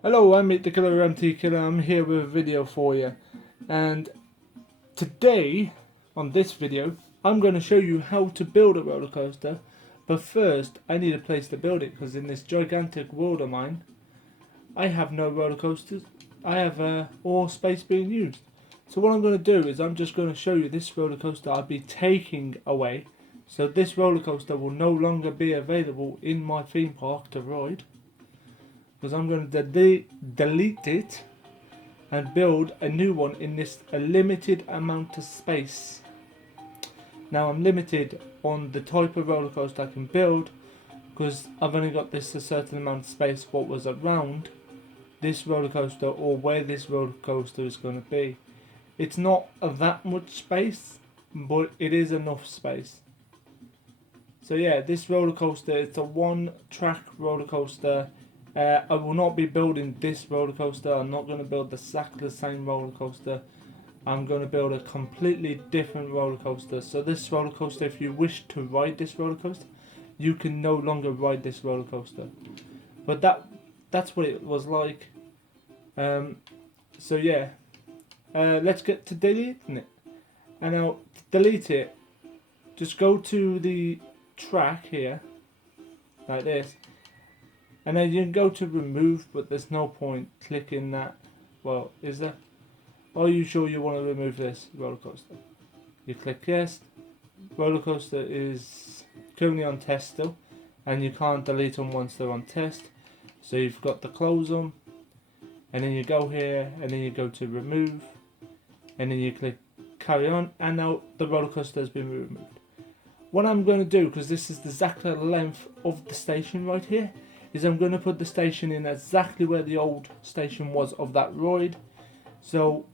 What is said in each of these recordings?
Hello, I'm the Killer MT Killer. I'm here with a video for you, and today on this video I'm going to show you how to build a roller coaster. But first I need a place to build it, because in this gigantic world of mine I have no roller coasters. I have all space being used. So what I'm going to do is I'm just going to show you this roller coaster I'll be taking away. So this roller coaster will no longer be available in my theme park to ride, because I'm going to delete it and build a new one in this a limited amount of space. Now I'm limited on the type of roller coaster I can build, because I've only got this a certain amount of space what was around this roller coaster, or where this roller coaster is going to be. It's not that much space, but it is enough space. So yeah, this roller coaster, it's a one track roller coaster. I will not be building this roller coaster. I'm not going to build exactly the same roller coaster. I'm going to build a completely different roller coaster. So this roller coaster, if you wish to ride this roller coaster, you can no longer ride this roller coaster. But that's what it was like. So yeah, let's get to deleting it. And now to delete it, just go to the track here, like this. And then you can go to remove, but there's no point clicking that. Well, is there? Are you sure you want to remove this roller coaster? You click yes. Roller coaster is currently on test still, and you can't delete them once they're on test. So you've got to close them, and then you go here, and then you go to remove, and then you click carry on, and now the roller coaster has been removed. What I'm going to do, because this is the exact length of the station right here, is I'm going to put the station in exactly where the old station was of that ride. So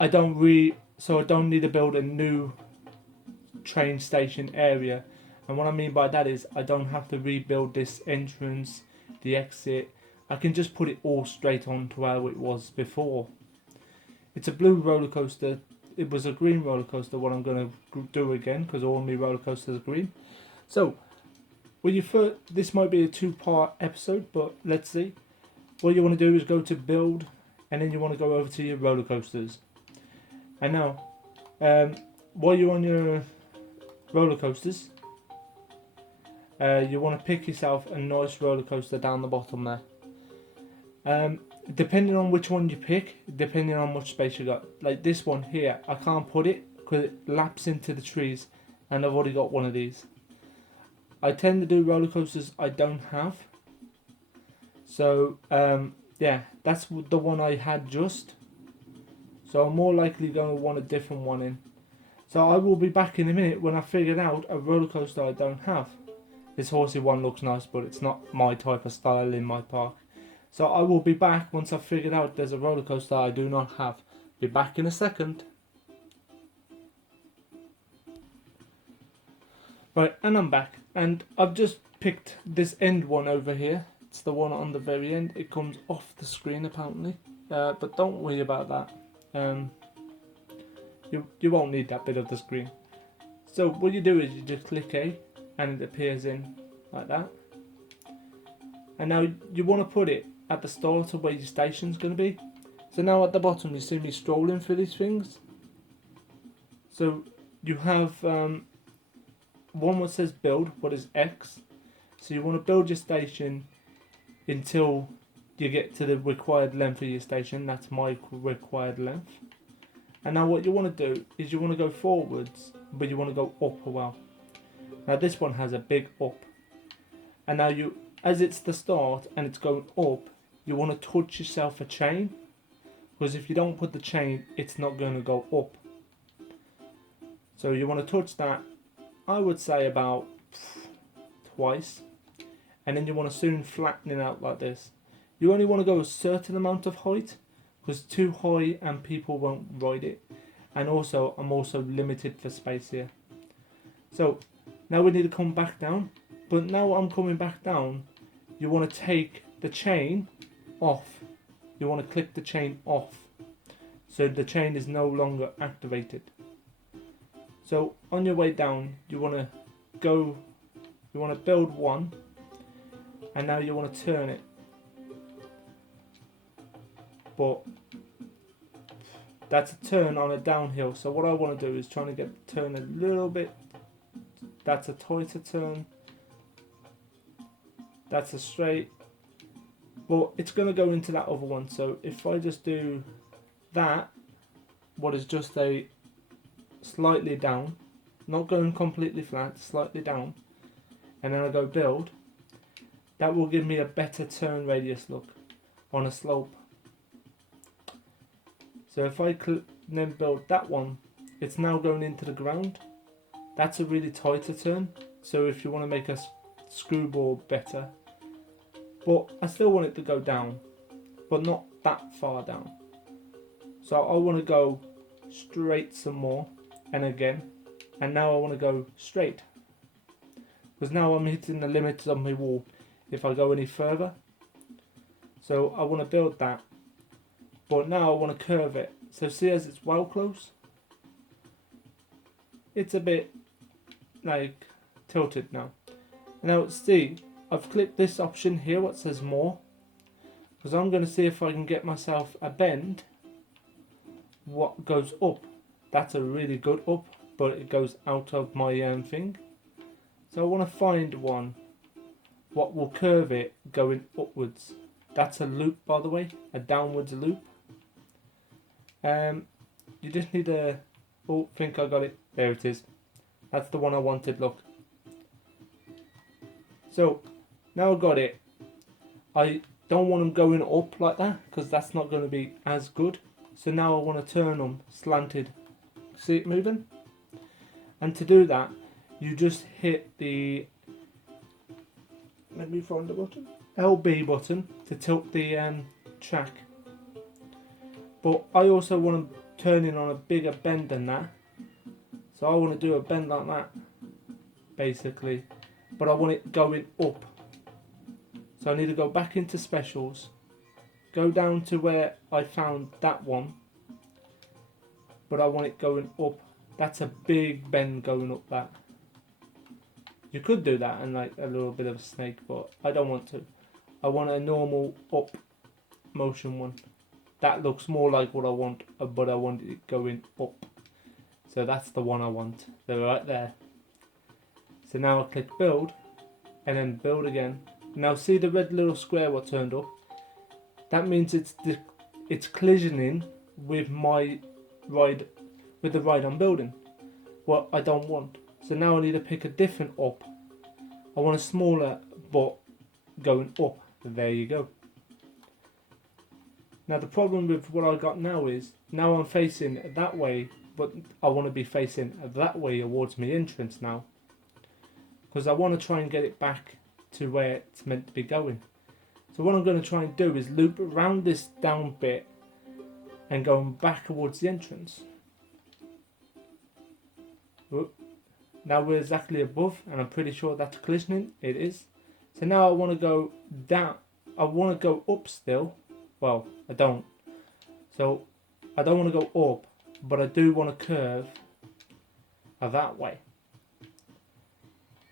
I don't need to build a new train station area. And what I mean by that is I don't have to rebuild this entrance, the exit. I can just put it all straight on to how it was before. It's a blue roller coaster. It was a green roller coaster, what I'm going to do again, because all my roller coasters are green. So this might be a two-part episode, but let's see. What you want to do is go to build, and then you want to go over to your roller coasters. And now, while you're on your roller coasters, you want to pick yourself a nice roller coaster down the bottom there. Depending on which one you pick, depending on how much space you got. Like this one here, I can't put it because it laps into the trees, and I've already got one of these. I tend to do roller coasters I don't have. So yeah, that's the one I had just. So I'm more likely going to want a different one in. So I will be back in a minute when I figured out a roller coaster I don't have. This horsey one looks nice, but it's not my type of style in my park. So I will be back once I've figured out there's a roller coaster I do not have. Be back in a second. Right, and I'm back, and I've just picked this end one over here. It's the one on the very end. It comes off the screen apparently, but don't worry about that. You won't need that bit of the screen. So what you do is you just click A, and it appears in like that. And now you want to put it at the start of where your station's going to be. So now at the bottom you see me strolling through these things. So you have one that says build, what is X. So you want to build your station until you get to the required length of your station. That's my required length. And now what you want to do is you want to go forwards, but you want to go up a while. Now this one has a big up. And now as it's the start and it's going up, you want to touch yourself a chain. Because if you don't put the chain, it's not going to go up. So you want to touch that, I would say about twice, and then you want to soon flatten it out like this. You only want to go a certain amount of height, because too high and people won't ride it. And also I'm also limited for space here. So now we need to come back down, but now I'm coming back down, you want to take the chain off. You want to click the chain off, so the chain is no longer activated. So on your way down, you want to build one, and now you want to turn it. but that's a turn on a downhill. So what I want to do is trying to get the turn a little bit. That's a tighter turn. That's a straight. But it's going to go into that other one. So if I just do that, what is just a slightly down, not going completely flat, slightly down, and then I go build, that will give me a better turn radius look on a slope. So if I then build that one, it's now going into the ground. That's a really tighter turn. So if you want to make a screwball better, but I still want it to go down, but not that far down. So I want to go straight some more, and again, and now I want to go straight, because now I'm hitting the limits of my wall if I go any further. So I want to build that, but now I want to curve it. So see, as it's well close, it's a bit like tilted now. Now see, I've clicked this option here what says more, because I'm going to see if I can get myself a bend what goes up. That's a really good up, but it goes out of my thing. So I want to find one what will curve it going upwards. That's a loop, by the way, a downwards loop. You just need a, oh, think I got it, there it is. That's the one I wanted, look. So now I've got it. I don't want them going up like that, because that's not going to be as good. So now I want to turn them slanted. See it moving? And to do that, you just hit the, let me find the button, LB button to tilt the track. But I also want to turn in on a bigger bend than that. So I want to do a bend like that, basically. But I want it going up. So I need to go back into specials, go down to where I found that one, but I want it going up. That's a big bend going up that. You could do that and like a little bit of a snake, but I don't want to. I want a normal up motion one. That looks more like what I want, but I want it going up. So that's the one I want. They're right there. So now I click build, and then build again. Now see the red little square what turned up? That means it's collisioning with my ride, with the ride I'm building. What I don't want. So now I need to pick a different up. I want a smaller but going up. There you go. Now the problem with what I got now is, now I'm facing that way, but I want to be facing that way towards my entrance now. Because I want to try and get it back to where it's meant to be going. So what I'm going to try and do is loop around this down bit and going back towards the entrance. Oop. Now we're exactly above, and I'm pretty sure that's collisioning. It is. So now I want to go down. I want to go up still. Well, I don't. So I don't want to go up, but I do want to curve that way.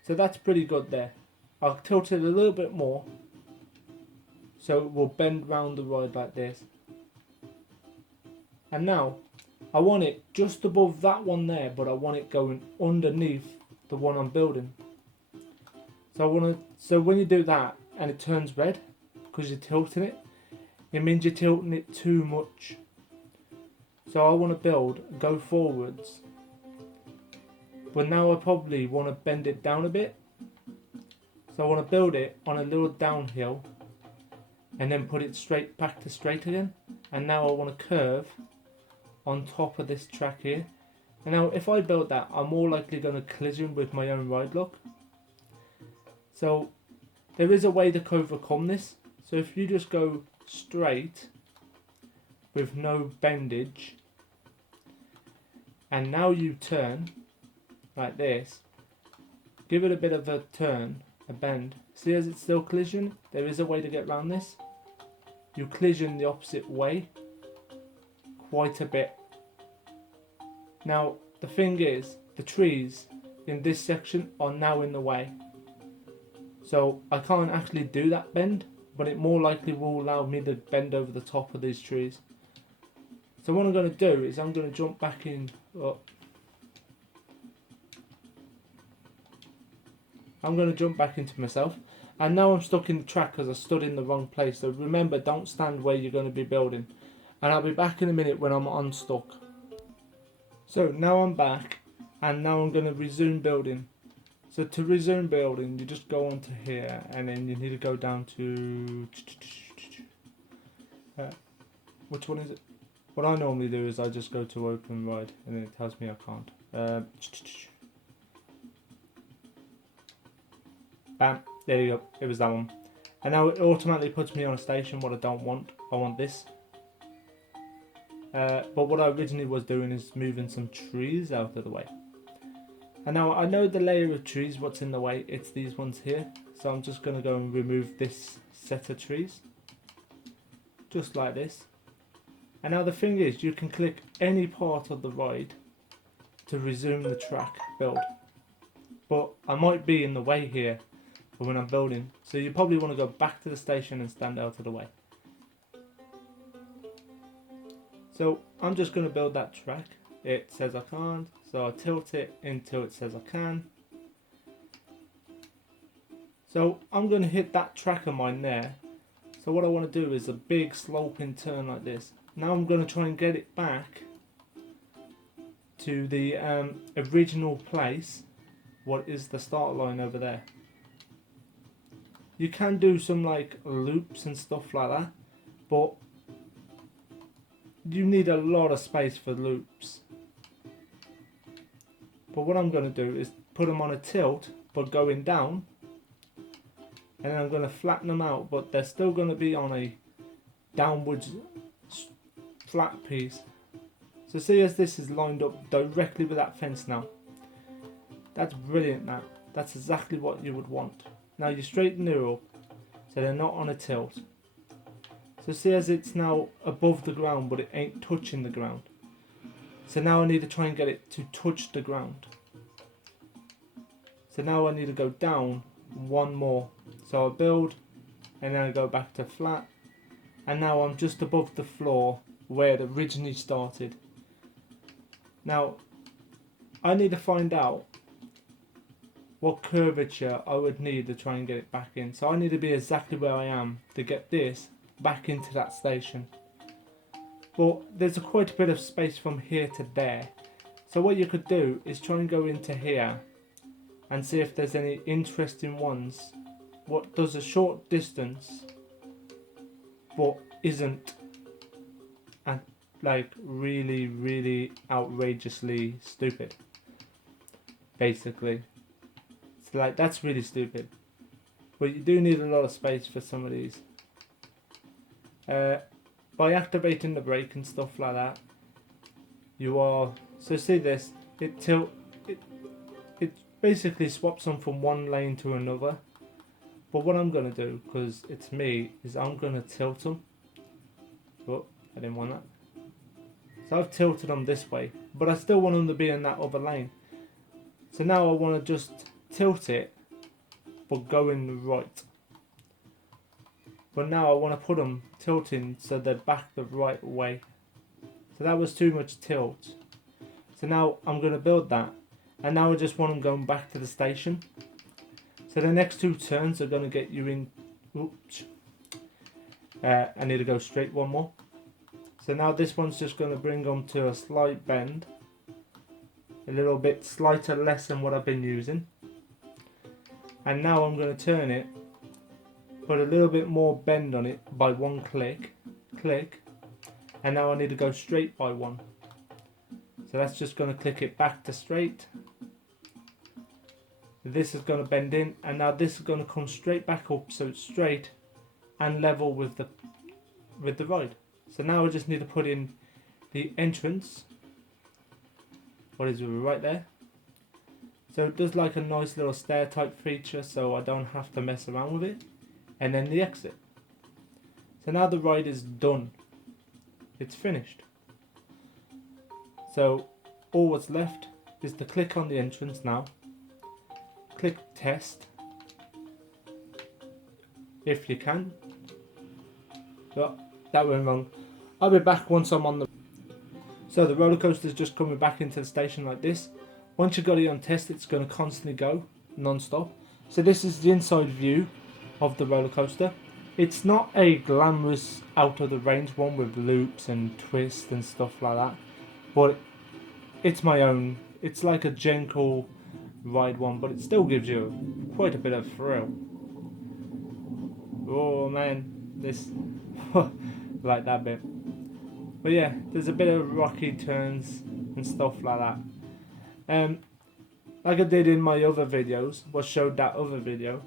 So that's pretty good there. I'll tilt it a little bit more, so it will bend round the ride like this. And now I want it just above that one there, but I want it going underneath the one I'm building. So when you do that and it turns red because you're tilting it, it means you're tilting it too much. So I want to build, go forwards, but now I probably want to bend it down a bit. So I want to build it on a little downhill and then put it straight back to straight again. And now I want to curve on top of this track here. And now if I build that, I'm more likely going to collision with my own ride look. So there is a way to overcome this. So if you just go straight with no bendage, and now you turn like this, give it a bit of a turn, a bend. See, as it's still collision, there is a way to get around this. You collision the opposite way quite a bit. Now the thing is, the trees in this section are now in the way, so I can't actually do that bend but it more likely will allow me to bend over the top of these trees. So what I'm going to do is I'm going to jump back in. I'm going to jump back into myself. And now I'm stuck in the track because I stood in the wrong place. So remember, don't stand where you're going to be building. And I'll be back in a minute when I'm unstuck. So now I'm back, and now I'm going to resume building. So to resume building, you just go onto here, and then you need to go down to... which one is it? What I normally do is I just go to open ride, and then it tells me I can't. Bam, there you go, it was that one. And now it automatically puts me on a station, what I don't want. I want this. But what I originally was doing is moving some trees out of the way. And now I know the layer of trees, what's in the way, it's these ones here. So I'm just going to go and remove this set of trees. Just like this. And now the thing is, you can click any part of the ride to resume the track build. But I might be in the way here for when I'm building. So you probably want to go back to the station and stand out of the way. So I'm just going to build that track. It says I can't, so I tilt it until it says I can. So I'm going to hit that track of mine there. So what I want to do is a big sloping turn like this. Now I'm going to try and get it back to the original place. What is the start line over there? You can do some like loops and stuff like that, but you need a lot of space for loops. But what I'm going to do is put them on a tilt, but going down, and then I'm going to flatten them out, but they're still going to be on a downwards flat piece. So see, as this is lined up directly with that fence now. That's brilliant now. That's exactly what you would want. Now you straighten it up so they're not on a tilt. So see, as it's now above the ground, but it ain't touching the ground. So now I need to try and get it to touch the ground. So now I need to go down one more. So I build, and then I go back to flat. And now I'm just above the floor where it originally started. Now, I need to find out what curvature I would need to try and get it back in. So I need to be exactly where I am to get this back into that station. But there's quite a bit of space from here to there. So what you could do is try and go into here and see if there's any interesting ones. What does a short distance but isn't like really outrageously stupid. Basically. So like that's really stupid. But you do need a lot of space for some of these. By activating the brake and stuff like that, you are, so see this, it basically swaps them from one lane to another. But what I'm going to do, because it's me, is I'm going to tilt them. Oh, I didn't want that. So I've tilted them this way, but I still want them to be in that other lane. So now I want to just tilt it, but go in the right. But now I want to put them tilting so they're back the right way. So that was too much tilt. So now I'm going to build that. And now I just want them going back to the station. So the next two turns are going to get you in. Oops. I need to go straight one more. So now this one's just going to bring them to a slight bend. A little bit slighter, less than what I've been using. And now I'm going to turn it. Put a little bit more bend on it by one click. Click. And now I need to go straight by one. So that's just going to click it back to straight. This is going to bend in, and now this is going to come straight back up, so it's straight and level with the ride. So now I just need to put in the entrance. What is it right there? So it does like a nice little stair type feature, so I don't have to mess around with it. And then the exit. So now the ride is done. It's finished. So all what's left is to click on the entrance now. Click test if you can. So that went wrong. I'll be back once I'm on the... So the roller coaster is just coming back into the station like this. Once you've got it on test, it's going to constantly go non-stop. So this is the inside view of the roller coaster. It's not a glamorous out of the range one with loops and twists and stuff like that, but it's my own. It's like a gentle ride one, but it still gives you quite a bit of thrill. Oh man, this like that bit. But yeah, there's a bit of rocky turns and stuff like that. Like I did in my other videos, what showed that other video.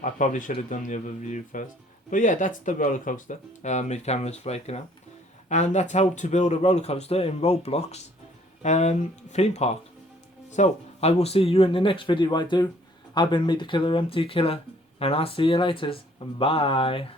I probably should have done the other view first. But yeah, that's the roller coaster. My camera's flaking out. And that's how to build a roller coaster in Roblox theme park. So, I will see you in the next video I do. I've been Meet the Killer MT Killer, and I'll see you later. Bye.